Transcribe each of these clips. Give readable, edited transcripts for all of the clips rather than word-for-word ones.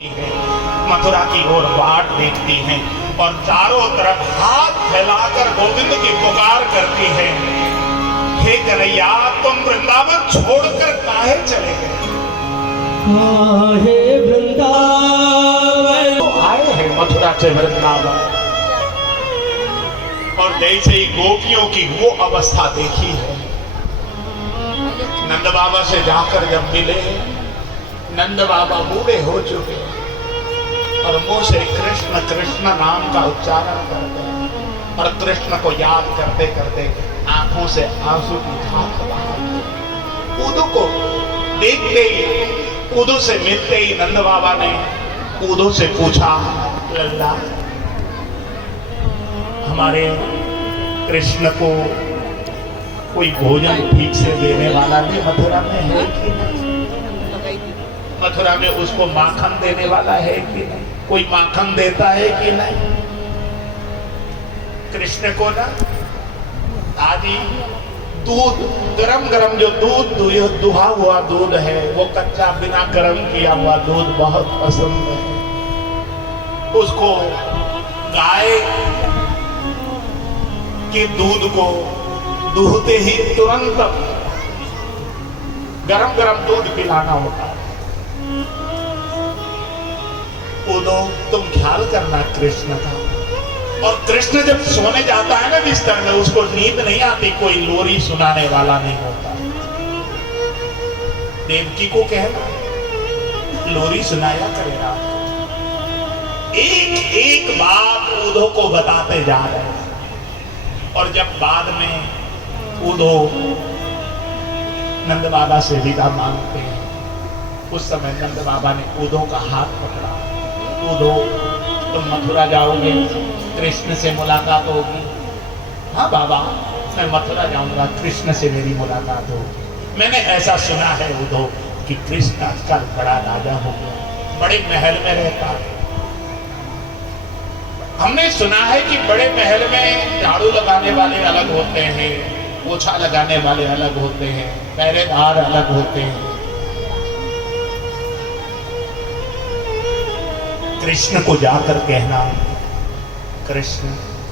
मथुरा की ओर बाट देखती हैं और चारों तरफ हाथ फैलाकर गोविंद की पुकार करती है, हे कन्हैया तुम वृंदावन छोड़कर काहे चले गए? काहे वृंदावन तो आए हैं मथुरा से वृंदावन। और जैसे ही गोपियों की वो अवस्था देखी है, नंद बाबा से जाकर जब मिले, नंद बाबा बूढ़े हो चुके और मुंह से कृष्ण कृष्ण नाम का उच्चारण करते और कृष्ण को याद करते करते आंखों से आंसू की धार बहाते। उदू को देखते ही, उदू से मिलते ही नंद बाबा ने उदू से पूछा, लल्ला हमारे कृष्ण को कोई भोजन ठीक से देने वाला भी मथुरा में है कि नहीं? मथुरा में उसको माखन देने वाला है कि नहीं? कोई माखन देता है कि नहीं? कृष्ण को ना आदि दूध, गरम गरम जो दूध दुहा हुआ दूध है, वो कच्चा बिना गरम किया हुआ दूध बहुत पसंद है। उसको गाय के दूध को दूहते ही तुरंत गरम गरम दूध पिलाना होता है। उदो तुम ख्याल करना कृष्ण का। और कृष्ण जब सोने जाता है ना बिस्तर में, उसको नींद नहीं आती, कोई लोरी सुनाने वाला नहीं होता। देवकी को कहना लोरी सुनाया करेगा। एक एक बात उदो को बताते जा रहे हैं। और जब बाद में उदो नंद बाबा से विदा मांगते हैं, उस समय नंद बाबा ने उदो का हाथ पकड़ा। उदो तुम मथुरा जाओगे, कृष्ण से मुलाकात होगी। हाँ बाबा, मैं मथुरा जाऊंगा, कृष्ण से मेरी मुलाकात होगी। मैंने ऐसा सुना है उदो कि कृष्ण आजकल बड़ा राजा हो गया, बड़े महल में रहता है। हमने सुना है कि बड़े महल में झाड़ू लगाने वाले अलग होते हैं, पोछा लगाने वाले अलग होते हैं, पहरेदार अलग होते हैं। कृष्ण को जाकर कहना, कृष्ण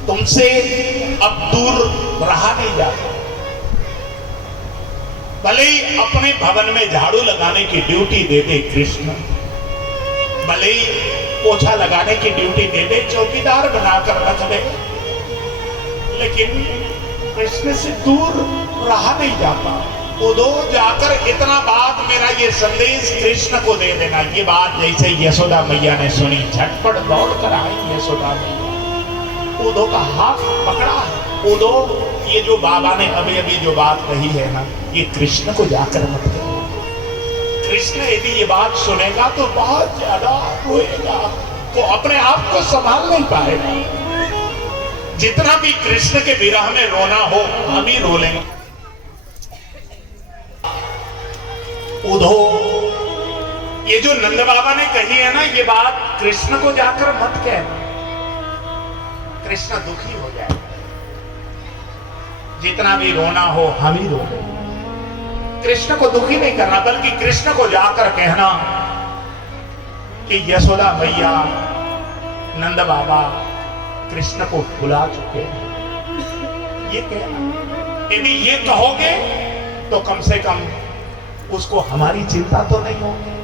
तुमसे अब दूर रहा नहीं जाता। भले ही अपने भवन में झाड़ू लगाने की ड्यूटी दे दे कृष्ण, भले ही पोछा लगाने की ड्यूटी दे दे, चौकीदार बनाकर रख दे, लेकिन कृष्ण से दूर रहा नहीं जाता। उदो जाकर इतना बात, मेरा ये संदेश कृष्ण को दे देना। ये बात जैसे यशोदा मैया ने सुनी, झटपट दौड़ कर आई यशोदा मैया, उदो का हाथ पकड़ा। उदो, ये जो बाबा ने अभी अभी जो बात कही है ना, ये कृष्ण को जाकर मत कहो। कृष्ण यदि ये बात सुनेगा तो बहुत ज्यादा रोएगा, वो अपने आप को संभाल नहीं पाएगा। जितना भी कृष्ण के विरह में रोना हो, हम ही रो लेंगे। उदो, ये जो नंद बाबा ने कही है ना, ये बात कृष्ण को जाकर मत कहना, कृष्ण दुखी हो जाए। जितना भी रोना हो हम ही रो लेंगे, कृष्ण को दुखी नहीं करना, बल्कि कृष्ण को जाकर कहना कि यशोदा मैया, नंद बाबा कृष्ण को भुला चुके हैं। ये कहना, यदि ये कहोगे तो कम से कम उसको हमारी चिंता तो नहीं होगी,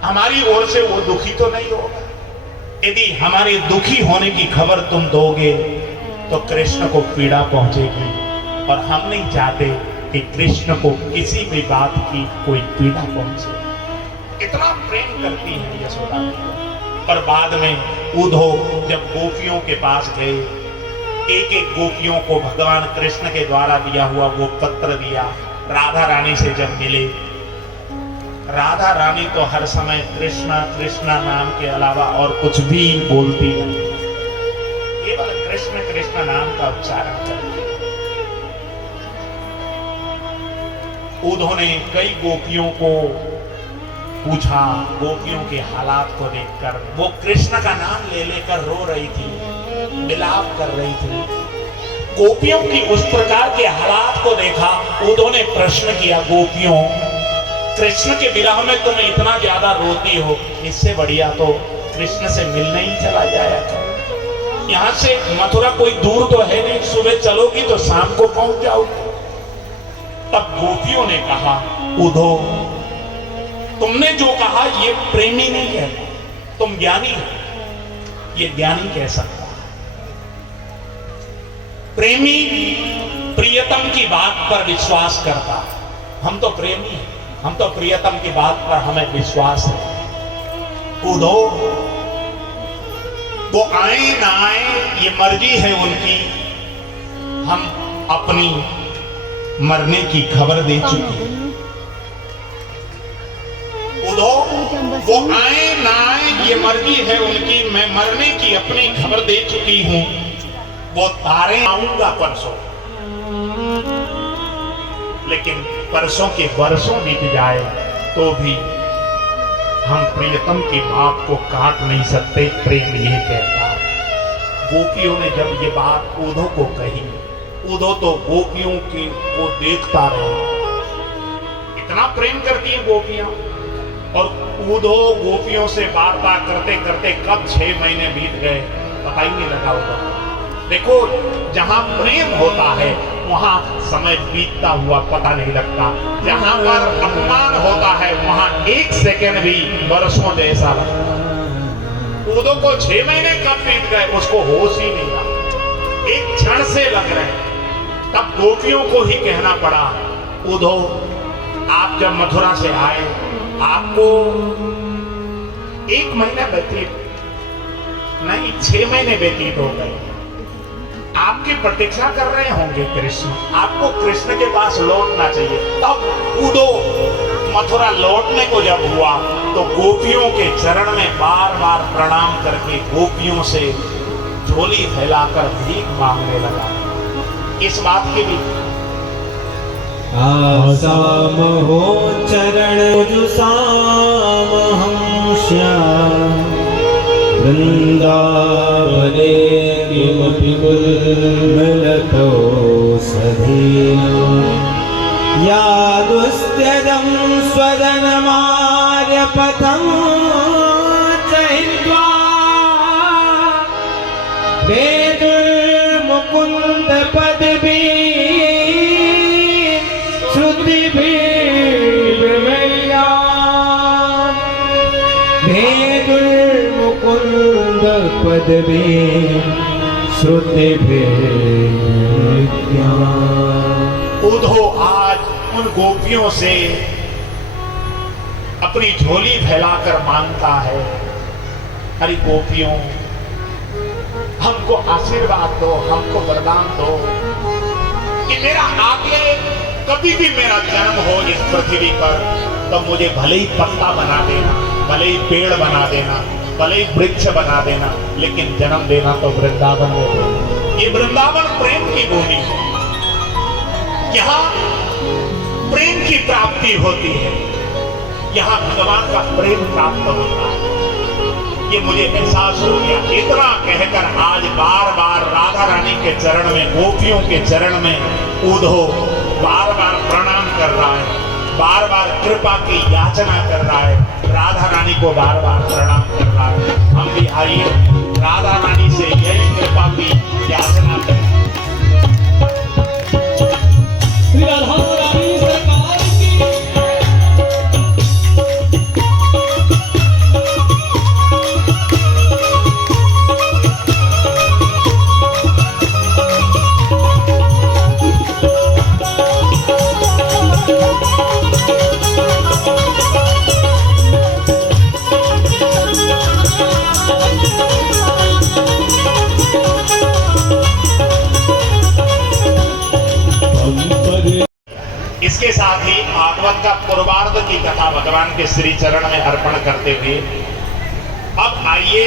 हमारी ओर से वो दुखी तो नहीं होगा। यदि हमारे दुखी होने की खबर तुम दोगे तो कृष्ण को पीड़ा पहुंचेगी, और हम नहीं चाहते कि कृष्ण को किसी भी बात की कोई पीड़ा पहुंचे। इतना प्रेम करती है यशोदा। पर बाद में उदो जब गोपियों के पास गए, एक एक गोपियों को भगवान कृष्ण के द्वारा दिया हुआ वो पत्र दिया। राधा रानी से जब मिले, राधा रानी तो हर समय कृष्णा कृष्णा नाम के अलावा और कुछ भी बोलती नहीं, केवल कृष्ण कृष्ण नाम का उच्चारण करती। उन्होंने कई गोपियों को पूछा, गोपियों के हालात को देखकर वो कृष्ण का नाम ले लेकर रो रही थी, विलाप कर रही थी। गोपियों की उस प्रकार के हालात को देखा, उन्होंने प्रश्न किया, गोपियों कृष्ण के विरह में तुम इतना ज्यादा रोती हो, इससे बढ़िया तो कृष्ण से मिलने ही चला जाया करो। यहां से मथुरा कोई दूर तो है नहीं, सुबह चलोगी तो शाम को पहुंच जाओगी। तब गोपियों ने कहा, उधो तुमने जो कहा ये प्रेमी नहीं है, तुम ज्ञानी हो, ये ज्ञानी कह सकता है। प्रेमी प्रियतम की बात पर विश्वास करता, हम तो प्रेमी हैं, हम तो प्रियतम की बात पर हमें विश्वास है। उधो वो आए ना आए ये मर्जी है उनकी, हम अपनी मरने की खबर दे चुके हैं। उधो वो आए ना आए ये मर्जी है उनकी, मैं मरने की अपनी खबर दे चुकी हूं। वो तारे आऊंगा परसों, लेकिन परसों के वर्षों बीत जाए तो भी हम प्रियतम की बात को काट नहीं सकते, प्रेम ये कहता है। गोपियों ने जब ये बात उधो को कही, उधो तो गोपियों की वो देखता रहे, इतना प्रेम करती है गोपियां। और उधो गोपियों से वार्ता करते करते कब 6 महीने बीत गए पता ही नहीं लगा उधो। देखो, जहां प्रेम होता है वहां समय बीतता हुआ पता नहीं लगता, जहां पर अपमान होता है वहां 1 सेकंड भी बरसों जैसा लगता। उधो को 6 महीने कब बीत गए उसको होश ही नहीं रहा, एक क्षण से लग रहे। तब गोपियों को ही कहना पड़ा, उधो आप जब मथुरा से आए आपको 1 महीना व्यतीत नहीं 6 महीने व्यतीत हो गए, आपकी प्रतीक्षा कर रहे होंगे कृष्ण, आपको कृष्ण के पास लौटना चाहिए। तब उधो मथुरा लौटने को जब हुआ तो गोपियों के चरण में बार बार प्रणाम करके गोपियों से झोली फैलाकर भीख मांगने लगा। इस बात की भी आसाम हो चरण जुसाम हम श्याम, वृंदावने किमपि मिलतो सधीनो, यादुस्त्यजं स्वदनमार्य पथं चहित्वा, वेदुर्मुकुन्द पदवी श्रुतिभिर्विमल्या, वेदुर्मुकुन्द पदवी श्रुतिभिर्विमल्या। उधो आज उन गोपियों से अपनी झोली फैलाकर मांगता है, अरे गोपियों हमको आशीर्वाद दो, हमको वरदान दो कि मेरा आगे कभी भी मेरा जन्म हो इस पृथ्वी पर तो मुझे भले ही पत्ता बना देना, भले ही पेड़ बना देना, भले ही वृक्ष बना देना, लेकिन जन्म देना तो वृंदावन में दो। ये वृंदावन प्रेम की भूमि है, यहाँ प्रेम की प्राप्ति होती है, यहाँ भगवान का प्रेम प्राप्त होता है। ये मुझे एहसास हो गया। इतना कहकर आज बार बार राधा रानी के चरण में, गोपियों के चरण में उधो बार बार प्रणाम कर रहा है, बार बार कृपा की याचना कर रहा है, राधा रानी को बार बार प्रणाम कर रहा है। हम भी आइए राधा रानी से यही कृपा की याचना करें। इसके साथ ही भागवत का पूर्वार्ध की कथा भगवान के श्री चरण में अर्पण करते हुए अब आइए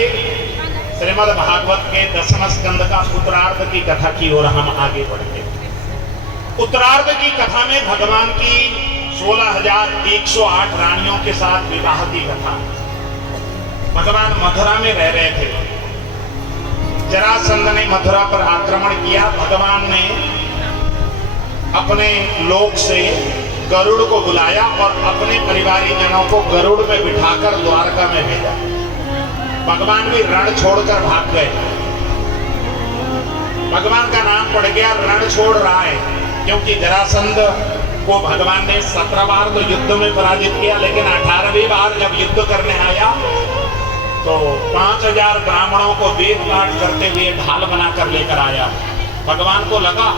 श्रीमद् भागवत के 10वें स्कंद का उत्तरार्ध की कथा की ओर हम आगे बढ़ते हैं। उत्तरार्ध की कथा में भगवान की 16,108 रानियों के साथ विवाह की कथा। भगवान मथुरा में रह रहे थे, जरासंध ने मथुरा पर आक्रमण किया। भगवान ने अपने लोक से गरुड़ को बुलाया और अपने परिवारी जनों को गरुड़ में बिठाकर द्वारका में भेजा। भगवान भी रण छोड़कर भाग गए। भगवान का नाम पड़ गया रण छोड़ रहा है, क्योंकि जरासंध को भगवान ने 17 बार तो युद्ध में पराजित किया, लेकिन 18वीं बार जब युद्ध करने आया तो 5000 ब्राह्मणों को वेद पाठ करते हुए ढाल बनाकर लेकर आया। भगवान को लगा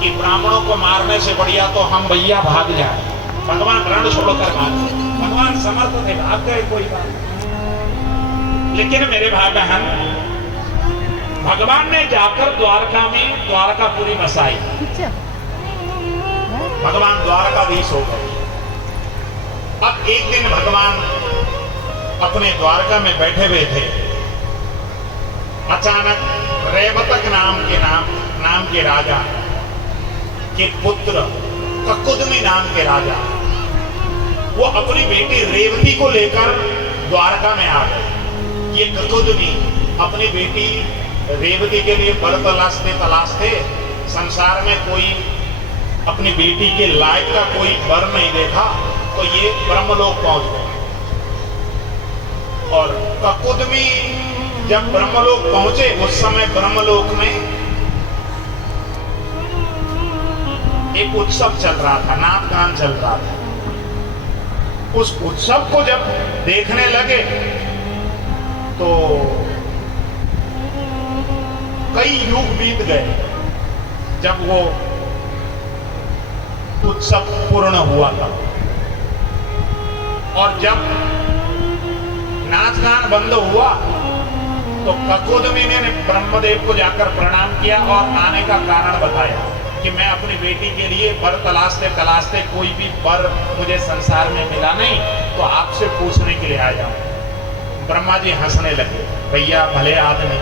कि ब्राह्मणों को मारने से बढ़िया तो हम भैया भाग जाए। भगवान रण छोड़कर भाग गए। भगवान समर्थ थे, भाग गए, कोई बात नहीं। लेकिन मेरे भाई बहन, भगवान ने जाकर द्वारका में द्वारकापुरी बसाई। भगवान द्वारकाधीश हो गए। अब एक दिन भगवान अपने द्वारका में बैठे हुए थे। अचानक रेवतक नाम के राजा के पुत्र ककुदमी नाम के राजा, वो अपनी बेटी रेवती को लेकर द्वारका में आ गए। ये ककुदमी अपनी बेटी रेवती के लिए वर तलाशते संसार में कोई अपनी बेटी के लायक का कोई वर नहीं देखा, तो ये ब्रह्मलोक पहुंच गए। और ककुदमी जब ब्रह्मलोक पहुंचे, उस समय ब्रह्मलोक में एक उत्सव चल रहा था, नाच गान चल रहा था। उस उत्सव को जब देखने लगे तो कई युग बीत गए जब वो उत्सव पूर्ण हुआ था। और जब नाच गान बंद हुआ तो ककुदमी ने ब्रह्मदेव को जाकर प्रणाम किया और आने का कारण बताया कि मैं अपनी बेटी के लिए वर तलाशते कोई भी वर मुझे संसार में मिला नहीं, तो आपसे पूछने के लिए आया हूं। ब्रह्मा जी हंसने लगे, भैया भले आदमी,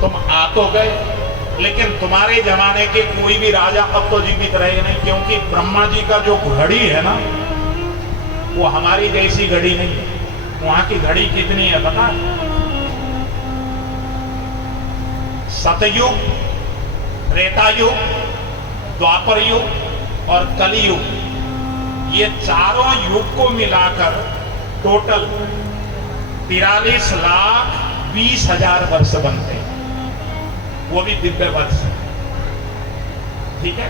तुम आ तो गए, लेकिन तुम्हारे जमाने के कोई भी राजा अब तो जीवित रहे नहीं, क्योंकि ब्रह्मा जी का जो घड़ी है ना, वो हमारी जैसी घड़ी नहीं है। वहां की घड़ी कितनी है पता? सतयुग, त्रेतायुग, द्वापर युग और कलियुग, ये चारों युग को मिलाकर टोटल 43,20,000 वर्ष बनते हैं, वो भी दिव्य वर्ष। ठीक है,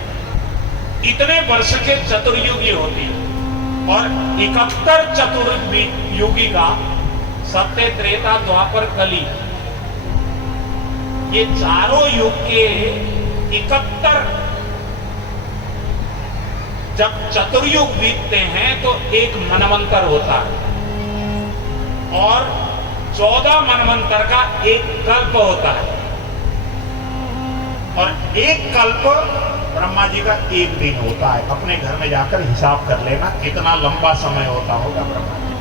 इतने वर्ष के चतुर्युगी होती है और 71 चतुर्युगी का सत्य, त्रेता, द्वापर, कली, ये चारों युग के 71 जब चतुर्युग बीतते हैं तो एक मनवंतर होता है और 14 मनवंतर का एक कल्प होता है। और एक कल्प ब्रह्मा जी का एक दिन होता है। अपने घर में जाकर हिसाब कर लेना कितना लंबा समय होता होगा ब्रह्मा जी।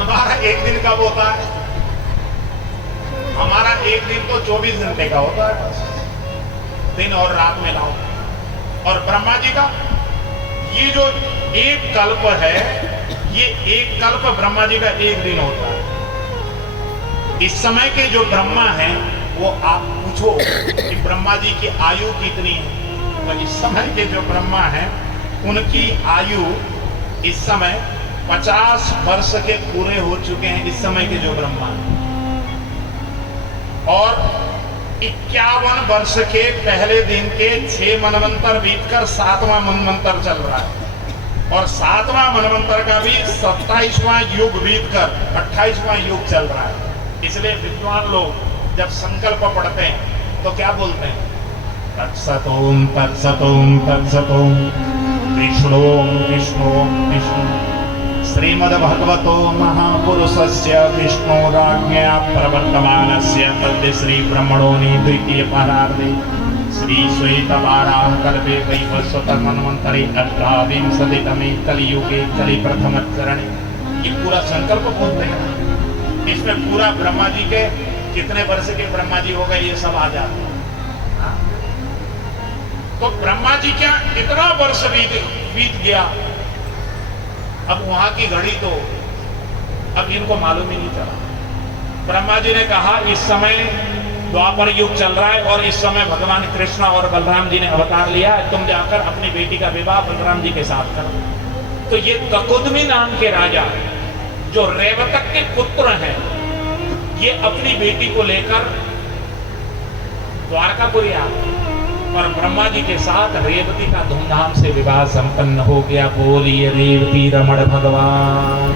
हमारा एक दिन कब होता है? हमारा एक दिन तो 24 घंटे का होता है, दिन और रात में लाओ। और ब्रह्मा जी का ये जो एक कल्प है, ये एक कल्प ब्रह्मा जी का एक दिन होता है। इस समय के जो ब्रह्मा हैं, वो आप पूछो कि ब्रह्मा जी की आयु कितनी है, तो इस समय के जो ब्रह्मा हैं उनकी आयु इस समय 50 वर्ष के पूरे हो चुके हैं, इस समय के जो ब्रह्मा हैं। और 51 वर्ष के पहले दिन के 6 मनवंतर बीतकर 7वां मनवंतर चल रहा है और 7वां मनवंतर का भी 27वां युग बीतकर 28वां युग चल रहा है। इसलिए विद्वान लोग जब संकल्प पढ़ते हैं तो क्या बोलते हैं? तत्सतोम तत्सतोम तत्सतोम विष्णुओम विष्णुओम विष्णु श्रीमद्भगवतो महापुरुषस्य विष्णुराज्ञया प्रवर्तमानस्य पद्य श्री ब्रह्मणोनि द्वितीय परार्धे श्री श्वेतवाराह कल्पे वैवस्वत मन्वन्तरे 18विंशतितमे कलियुगे कलि प्रथम चरणे। ये पूरा संकल्प बोलते हैं। इसमें पूरा ब्रह्मा जी के कितने वर्ष के ब्रह्मा जी हो गए ये सब आ जाते हैं। तो ब्रह्मा जी क्या इतना वर्ष बीत गया, अब वहां की घड़ी तो अब इनको मालूम ही नहीं चला। ब्रह्मा जी ने कहा इस समय द्वापर युग चल रहा है और इस समय भगवान कृष्ण और बलराम जी ने अवतार लिया है, तुम जाकर अपनी बेटी का विवाह बलराम जी के साथ करो। तो ये ककुदमी नाम के राजा जो रेवतक के पुत्र हैं, ये अपनी बेटी को लेकर द्वारकापुरी आ और ब्रह्मा जी के साथ रेवती का धूमधाम से विवाह संपन्न हो गया। बोलिए रेवती रमण भगवान।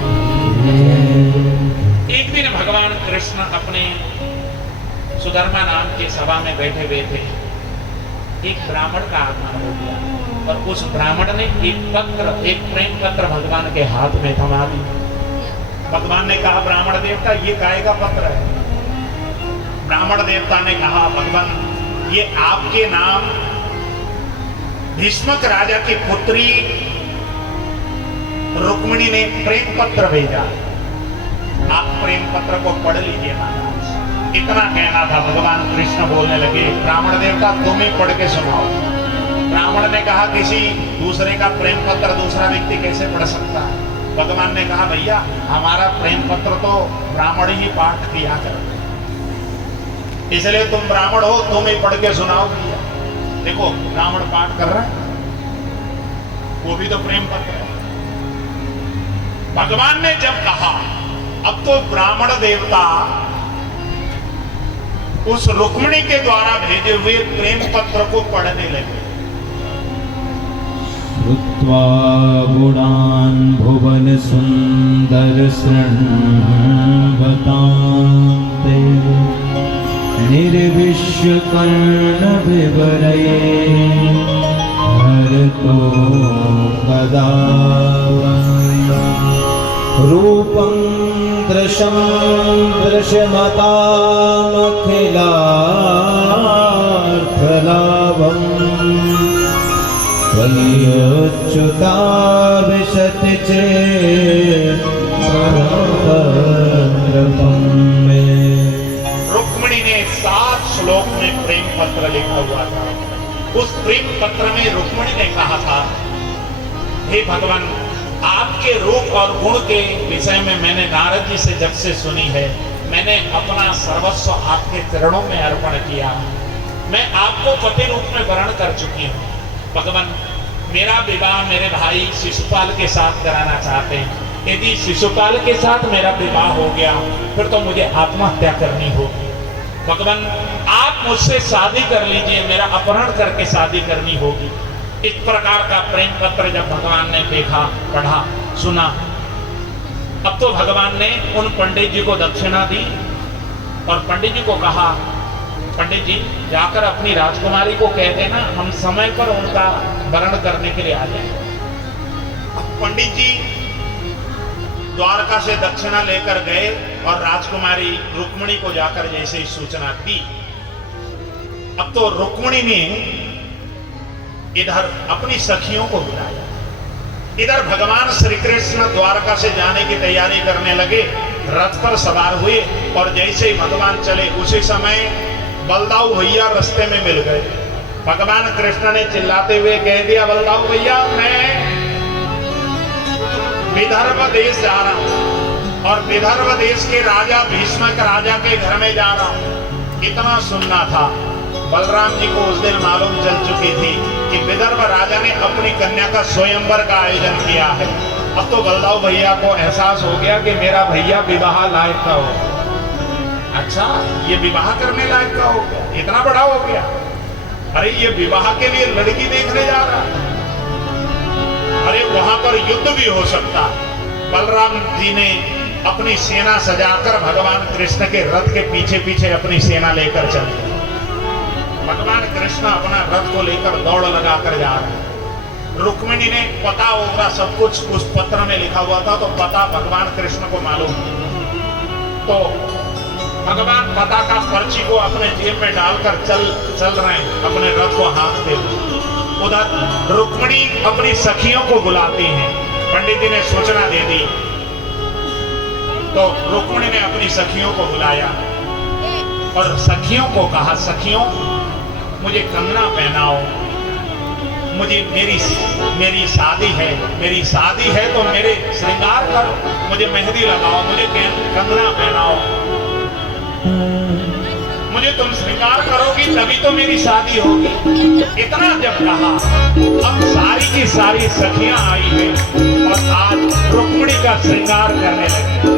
एक दिन भगवान कृष्ण अपने सुधर्मा नाम के सभा में बैठे हुए थे। एक ब्राह्मण का आगमन हो गया और उस ब्राह्मण ने एक प्रेम पत्र भगवान के हाथ में थमा दिया। भगवान ने कहा, ब्राह्मण देवता ये काय का पत्र है? ब्राह्मण देवता ने कहा, भगवान ये आपके नाम भीष्मक राजा की पुत्री रुक्मिणी ने प्रेम पत्र भेजा, आप प्रेम पत्र को पढ़ लीजिए महाराज। इतना कहना था। भगवान कृष्ण बोलने लगे, ब्राह्मण देवता तुम ही पढ़ के सुनाओ। ब्राह्मण ने कहा, किसी दूसरे का प्रेम पत्र दूसरा व्यक्ति कैसे पढ़ सकता है? भगवान ने कहा, भैया हमारा प्रेम पत्र तो ब्राह्मण ही पाठ किया करते, इसलिए तुम ब्राह्मण हो, तुम ही पढ़ के सुनाओ भैया। देखो ब्राह्मण पाठ कर रहे हैं, वो भी तो प्रेम पत्र है। भगवान ने जब कहा, अब तो ब्राह्मण देवता उस रुक्मिणी के द्वारा भेजे हुए प्रेम पत्र को पढ़ने लगे। श्रुत्वा गुणान् भुवन सुंदर शृण्वतान्ते निर्विश्य कर्ण विवरये हरतो कदा रूपं दृशं दृश्यमतामखिलार्थलाभं त्वय्यच्युता विशति चेत् रुक्मिणी ने 7 श्लोक में प्रेम पत्र लिखा हुआ था। उस प्रेम पत्र में रुक्मिणी ने कहा था, हे भगवान, आपके रूप और गुण के विषय में मैंने नारद जी से जब से सुनी है, मैंने अपना सर्वस्व आपके चरणों में अर्पण किया। मैं आपको पति रूप में वर्ण कर चुकी हूँ। भगवान, मेरा विवाह मेरे भाई शिशुपाल के साथ कराना चाहते हैं। यदि शिशुपाल के साथ मेरा विवाह हो गया फिर तो मुझे आत्महत्या करनी होगी। भगवान, आप मुझसे शादी कर लीजिए, मेरा अपहरण करके शादी करनी होगी। इस प्रकार का प्रेम पत्र जब भगवान ने देखा, पढ़ा, सुना, अब तो भगवान ने उन पंडित जी को दक्षिणा दी और पंडित जी को कहा, पंडित जी जाकर अपनी राजकुमारी को कह देना हम समय पर उनका वरण करने के लिए आ जाएं। पंडित जी द्वारका से दक्षिणा लेकर गए और राजकुमारी रुक्मिणी को जाकर जैसे ही सूचना दी, अब तो रुक्मिणी ने इधर अपनी सखियों को बुलाया, इधर भगवान श्री कृष्ण द्वारका से जाने की तैयारी करने लगे, रथ पर सवार हुए और जैसे ही भगवान चले उसी समय बलदाऊ भैया रास्ते में मिल गए। भगवान कृष्ण ने चिल्लाते हुए कह दिया, बलदाऊ भैया मैं विदर्भ देश जा रहा हूं और विदर्भ देश के राजा भीष्मक राजा के घर में जा रहा हूं। इतना सुनना था। बलराम जी को उस दिन मालूम चल चुकी थी कि विदर्भ राजा ने अपनी कन्या का स्वयंवर का आयोजन किया है। अब तो बलदाऊ भैया को एहसास हो गया कि मेरा भैया विवाह लायक का हो गया। अच्छा, ये विवाह करने लायक का हो गया, इतना बड़ा हो गया। अरे ये विवाह के लिए लड़की देखने जा रहा है। अरे वहां पर युद्ध भी हो सकता। बलराम जी ने अपनी सेना सजाकर भगवान कृष्ण के रथ के पीछे पीछे अपनी सेना लेकर चले। भगवान कृष्ण अपना रथ को लेकर दौड़ लगाकर जा रहे हैं। रुक्मिणी ने पता होगा सब कुछ उस पत्र में लिखा हुआ था, तो पता भगवान कृष्ण को मालूम। तो भगवान पता का पर्ची को अपने जेब में डालकर चल रहे हैं, अपने रथ को हाँकते हुए। उधर रुक्मिणी अपनी सखियों को बुलाती हैं। पंडित जी ने सूचना दे दी तो रुक्मिणी ने अपनी सखियों को बुलाया और सखियों को कहा, सखियों मुझे कंगना पहनाओ, मुझे मेरी शादी है तो मेरे श्रृंगार करो, मुझे मेहंदी लगाओ, मुझे कंगना पहनाओ, मुझे तुम स्वीकार करोगी तभी तो मेरी शादी होगी। इतना जब कहा, अब सारी की सारी सखियां आई हैं और आज रुक्मिणी का श्रृंगार करने लगे।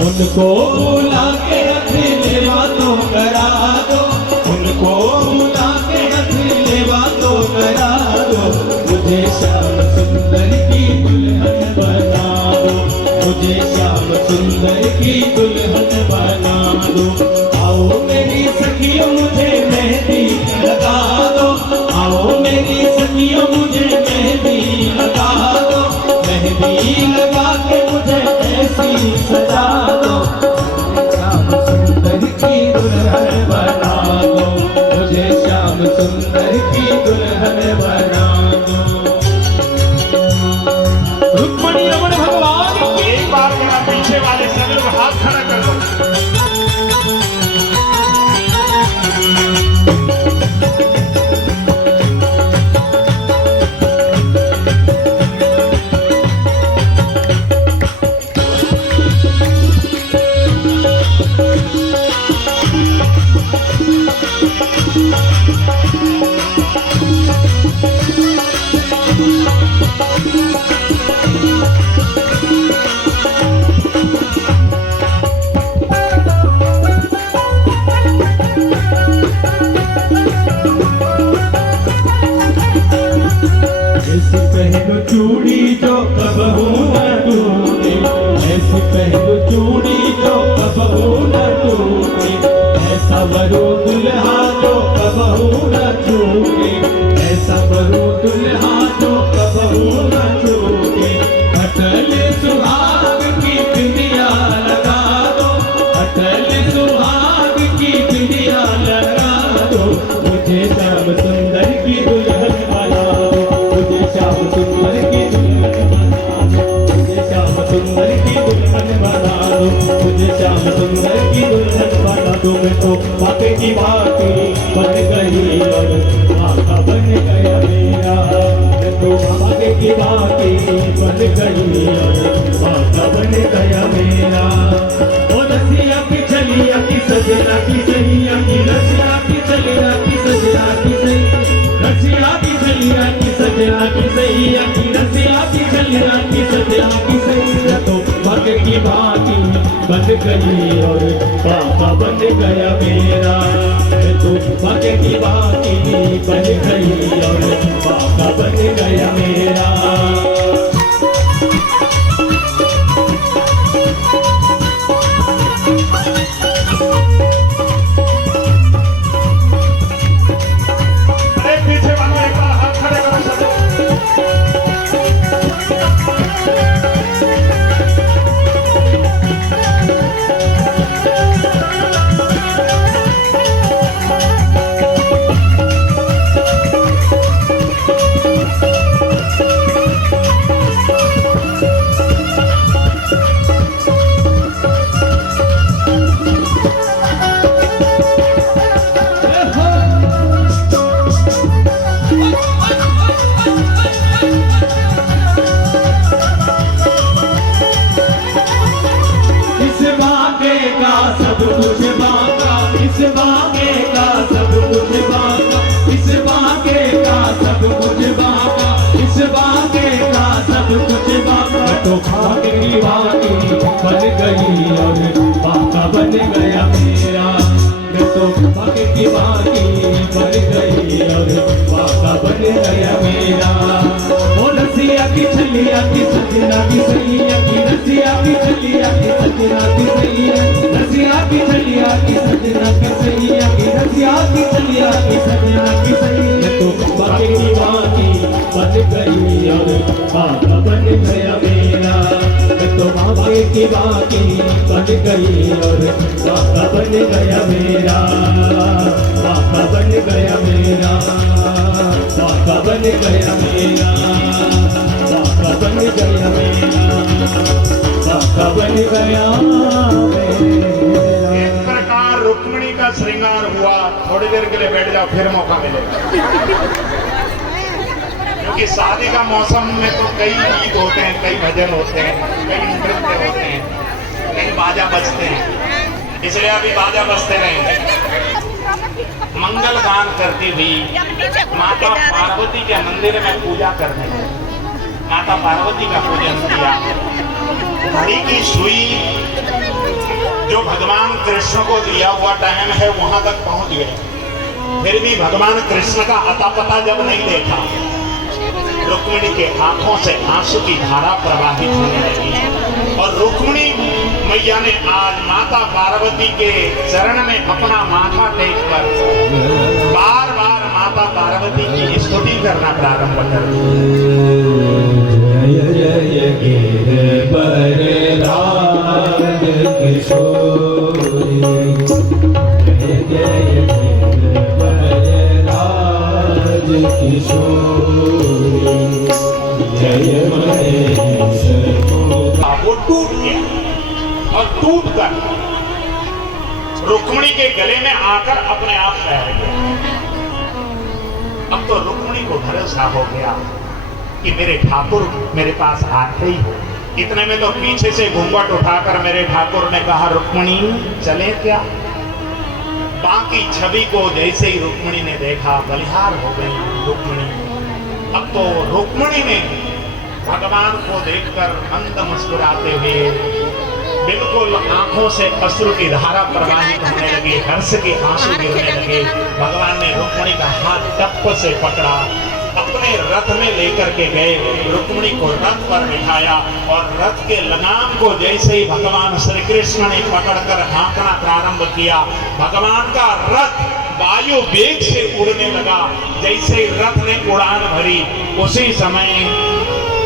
उनको बुला के अपने बातों करा दो, उनको बुला के अपने बातों करा दो। मुझे श्याम सुंदर की दुल्हन बना दो, मुझे श्याम सुंदर की दुल्हन बना दो। आओ मेरी सखियों मुझे मेहंदी लगा दो, आओ मेरी सखियों मुझे मेहंदी लगा दो। मेहंदी लगा के मुझे ऐसी सजा दो, श्याम सुंदर की दुल्हन बना दो, मुझे श्याम सुंदर की दुल्हन बना दो। रुक्मिणी रमण भगवान की एक बार मेरा पीछे वाले सगल को हाथ खड़ा कर दो। मैं तो बाके की बाकी बन गई और बाका बन गया मेरा। मैं तो बाके की बाकी बन गई और बाका बन गया मेरा। ओ रसिया की चलिया की सजना की सैया की रसिया की चलिया की सजना की सैया रसिया की चलिया की सजना की सैया की रसिया की चलिया की सजना की सैया। तो बाके की बाकी बन गई और बाका बन गया मेरा। मैं तो बाके की बाकी बन गई और बाका बन गया मेरा। पीछे वालों एक बार हाथ खड़े करो सब। इस बाके का सब कुछ बाका, इस बाके का सब कुछ बाका, इस बाके का सब कुछ बाका, इस बाके का सब कुछ बाका। तो बाके की बाकी बन गई और बाका बन गया मेरा। मैं तो बाके की बाकी बन गई और बाका बन गया मेरा। ओ रसिया की छलिया की सजना की सैया की रसिया की छलिया की सजना की सैया रसिया की छलिया की सजना की सैया की रसिया की छलिया की सजना की सैया। तो बाके की बाकी बन गई और बाका बन गया मेरा। तो बाके की बाकी बन गई और बाका बन गया मेरा। बाका बन गया मेरा। बाका बन गया मेरा। बाका बन गया मेरा। बाका बन गया मेरा। इस प्रकार रुक्मिणी का श्रृंगार हुआ। थोड़ी देर के लिए बैठ जाओ, फिर मौका मिलेगा। क्योंकि शादी का मौसम में तो कई गीत होते हैं, कई भजन होते हैं, कई नृत्य होते हैं, कई बाजा बजते हैं, इसलिए अभी बाजा बजते रहेंगे। मंगल गान करती हुई माता पार्वती के मंदिर में पूजा करने माता पार्वती का पूजन किया। घड़ी की सुई जो भगवान कृष्ण को दिया हुआ टाइम है वहां तक पहुंच गए। फिर भी भगवान कृष्ण का अता पता जब नहीं देखा, रुक्मिणी के आंखों से आंसू की धारा प्रवाहित होने लगी। और रुक्मिणी मैया ने आज माता पार्वती के चरण में अपना माथा टेककर बार बार माता पार्वती की स्तुति करना प्रारंभ कर जय जय गिरवर राज किशोरी। जय जय गिरवर राज किशोरी। जय महेश वो टूट गया और टूट कर रुक्मिणी के गले में आकर अपने आप ठहर गया। अब तो रुक्मिणी को भरोसा हो गया कि मेरे ठाकुर मेरे पास आते ही हो। इतने में तो पीछे से घूंघट उठाकर मेरे ठाकुर ने कहा, रुक्मिणी चले क्या? बाकी छवि को जैसे ही रुक्मिणी ने देखा, बलिहार हो गई रुक्मिणी। अब तो रुक्मिणी ने भगवान को देखकर मंद मुस्कुराते हुए बिल्कुल आंखों से अश्रु की धारा प्रवाहित होने लगी, हर्ष के आंसू गिरने लगे। भगवान ने रुक्मिणी का हाथ टप से पकड़ा, अपने रथ में लेकर के गए, रुक्मिणी को रथ पर बिठाया और रथ के लगाम को जैसे ही भगवान श्री कृष्ण ने पकड़कर हाँकना प्रारंभ किया, भगवान का रथ वायु वेग से उड़ने लगा। जैसे ही रथ ने उड़ान भरी, उसी समय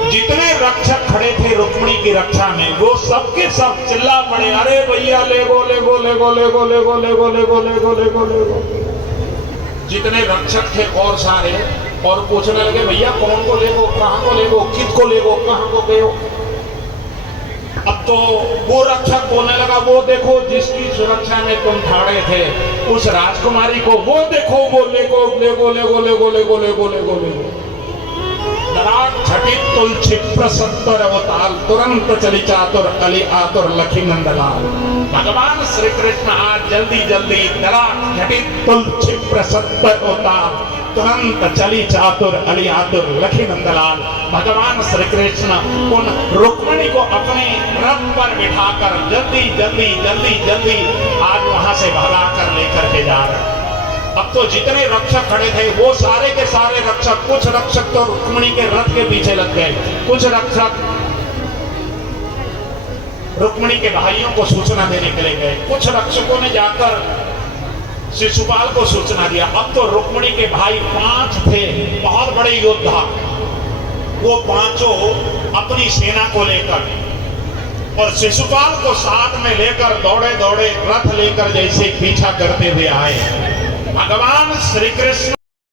जितने रक्षक खड़े थे रुक्मिणी की रक्षा में, वो सबके सब चिल्ला पड़े, अरे भैया ले गो ले गो ले गो ले गो ले गो ले गो ले गो ले गो ले गो ले गो। जितने रक्षक थे और सारे और पूछने लगे, भैया कौन को ले गो, कहाँ को ले गो, कित को ले गो, कहाँ को गए हो? अब तो वो रक्षक बोलने लगा, वो देखो जिसकी सुरक्षा में तुम खड़े थे, उस राजकुमारी को वो देखो, वो लेगो लेगो लेगो लेगो लेगो लेगो लेगो लेगो। छठित तुल क्षिप्र सत्तर अवताल, तुरंत चली चातुर अली आतुर लखी नंदलाल। भगवान श्री कृष्ण आज जल्दी जल्दी झटित तुल क्षिप्र सत्तर अवताल, तुरंत चली चातुर अली आतुर लखी नंदलाल। भगवान श्री कृष्ण उन रुक्मिणी को अपने रथ पर बिठाकर जल्दी जल्दी जल्दी जल्दी आज वहां से भगा कर लेकर के जा रहे हैं। अब तो जितने रक्षक खड़े थे वो सारे के सारे रक्षक, कुछ रक्षक तो रुक्मिणी के रथ के पीछे लग गए, कुछ रक्षक रुक्मिणी के भाइयों को सूचना देने के लिए गए, कुछ रक्षकों ने जाकर शिशुपाल को सूचना दिया। अब तो रुक्मिणी के भाई 5 थे, बहुत बड़े योद्धा, वो पांचों अपनी सेना को लेकर और शिशुपाल को साथ में लेकर दौड़े दौड़े रथ लेकर जैसे पीछा करते हुए आए। भगवान श्री कृष्ण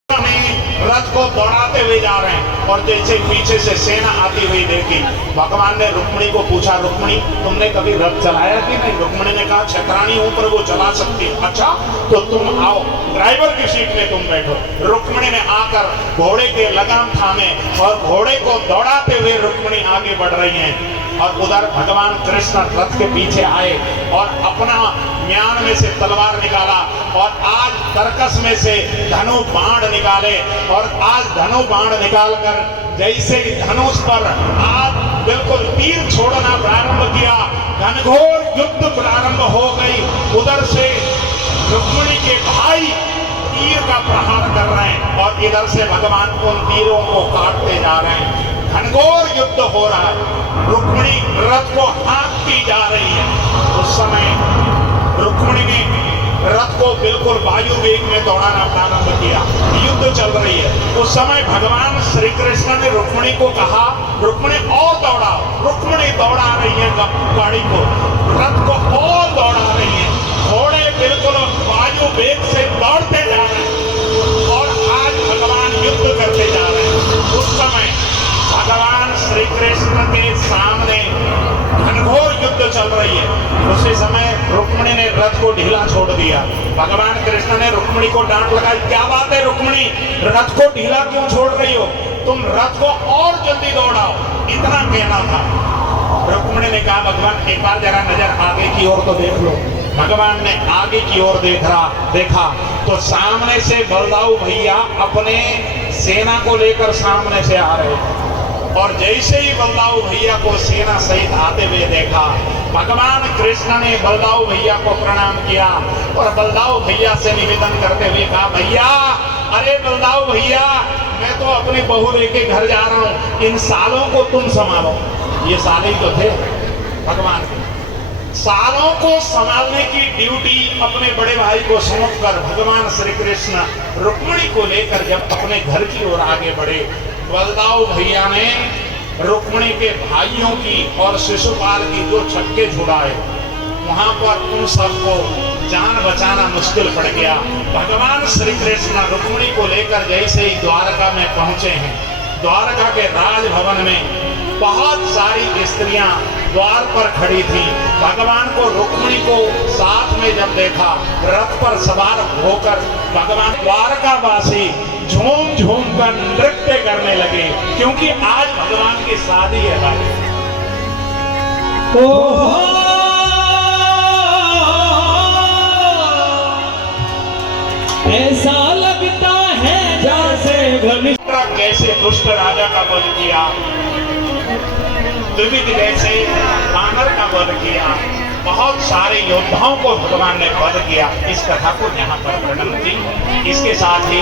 ने रथ को दौड़ाते हुए जा रहे हैं और जैसे पीछे से सेना आती हुई देखी, भगवान ने रुक्मिणी को पूछा, रुक्मिणी तुमने कभी रथ चलाया कि नहीं? रुक्मिणी ने कहा छतरानी हूं पर वो चला सकती है। अच्छा तो तुम आओ, ड्राइवर की सीट में तुम बैठो। रुक्मिणी ने आकर घोड़े के लगाम थामे और घोड़े को दौड़ाते हुए रुक्मिणी आगे बढ़ रही हैं और उधर भगवान कृष्ण रथ के पीछे आए और अपना म्यान में से तलवार निकाला और आज तरकस में से धनु बाण निकाले और आज धनु बाण निकालकर जैसे धनुष पर आज बिल्कुल तीर छोड़ना प्रारंभ किया, घनघोर युद्ध प्रारंभ हो गई। उधर से रुक्मिणी के भाई तीर का प्रहार कर रहे हैं और इधर से भगवान उन तीरों को काटते जा रहे हैं। घनघोर युद्ध हो रहा है, रुक्मिणी रथ को हाँकती जा रही है। उस समय रुक्मिणी ने रथ को बिल्कुल वायु वेग में दौड़ाना प्रारंभ किया, युद्ध चल रही है। उस समय भगवान श्री कृष्ण ने रुक्मिणी को कहा, रुक्मिणी और दौड़ाओ। रुक्मिणी दौड़ा रही है गाड़ी को, रथ को और दौड़ा रही है। घोड़े बिल्कुल वायु वेग से दौड़ते जा रहे हैं और आज भगवान युद्ध करते जा रहे हैं। उस समय भगवान श्री कृष्ण के सामने घनघोर युद्ध चल रही है। उसी समय रुक्मिणी ने रथ को ढीला छोड़ दिया। भगवान कृष्ण ने रुक्मिणी को डांट लगाई, क्या बात है रुक्मिणी, रथ को ढीला क्यों छोड़ रही हो? तुम रथ को और जल्दी दौड़ाओ, इतना कहना था। रुक्मिणी ने कहा, भगवान एक बार जरा नजर आगे की ओर तो देख लो। भगवान ने आगे की ओर देखा तो सामने से बलदाऊ भैया अपने सेना को लेकर सामने से आ रहे थे और जैसे ही बलदाऊ भैया को सेना सहित आते हुए देखा, भगवान कृष्ण ने बलदाऊ भैया को प्रणाम किया और बलदाऊ भैया से निवेदन करते हुए कहा, भैया, अरे बलदाऊ भैया, मैं तो अपनी बहू लेके घर जा रहा हूँ, इन सालों को तुम संभालो। ये साले ही तो थे भगवान के, सालों को संभालने की ड्यूटी अपने बड़े भाई को सौंपकर भगवान श्री कृष्ण रुक्मिणी को लेकर जब अपने घर की ओर आगे बढ़े, बलदाऊ भैया ने रुक्मिणी के भाइयों की और शिशुपाल की जो छक्के छुड़ाए, वहां पर उन सबको जान बचाना मुश्किल पड़ गया। भगवान श्री कृष्ण रुक्मिणी को लेकर जैसे ही द्वारका में पहुंचे हैं, द्वारका के राजभवन में बहुत सारी स्त्रियां द्वार पर खड़ी थी। भगवान को रुक्मिणी को साथ में जब देखा, रथ पर सवार होकर भगवान द्वारकावासी झूम झूम कर नृत्य करने लगे, क्योंकि आज भगवान की शादी है भाई। ऐसा लगता है जैसे घनिष्ठ कैसे दुष्ट राजा का वध किया, द्विविद जैसे वानर का वध किया, बहुत सारे योद्धाओं को भगवान ने वध किया। इस कथा को यहाँ पर वर्णन की, इसके साथ ही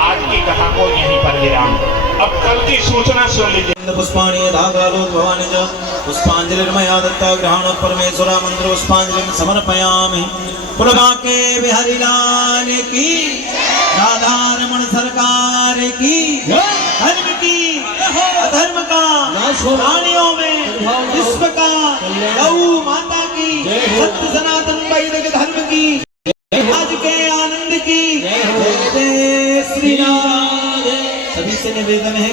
आज की कथा को यहीं पर विराम। अब कल की सूचना सुन लीजिए। पुष्पाणि धागालो भवानि च पुष्पांजलिर्मया दत्ता ग्रहण परमेश्वरा मंत्र पुष्पांजलिं समर्पयामि। पुरभाके बिहारी लाल की, राधा रमण सरकार की, धर्म की अधर्म का प्राणियों में विश्व का, गौ माता की, सत्य सनातन वैदिक धर्म की, आज के आनंद की, जय जय श्री राम। सभी से निवेदन है।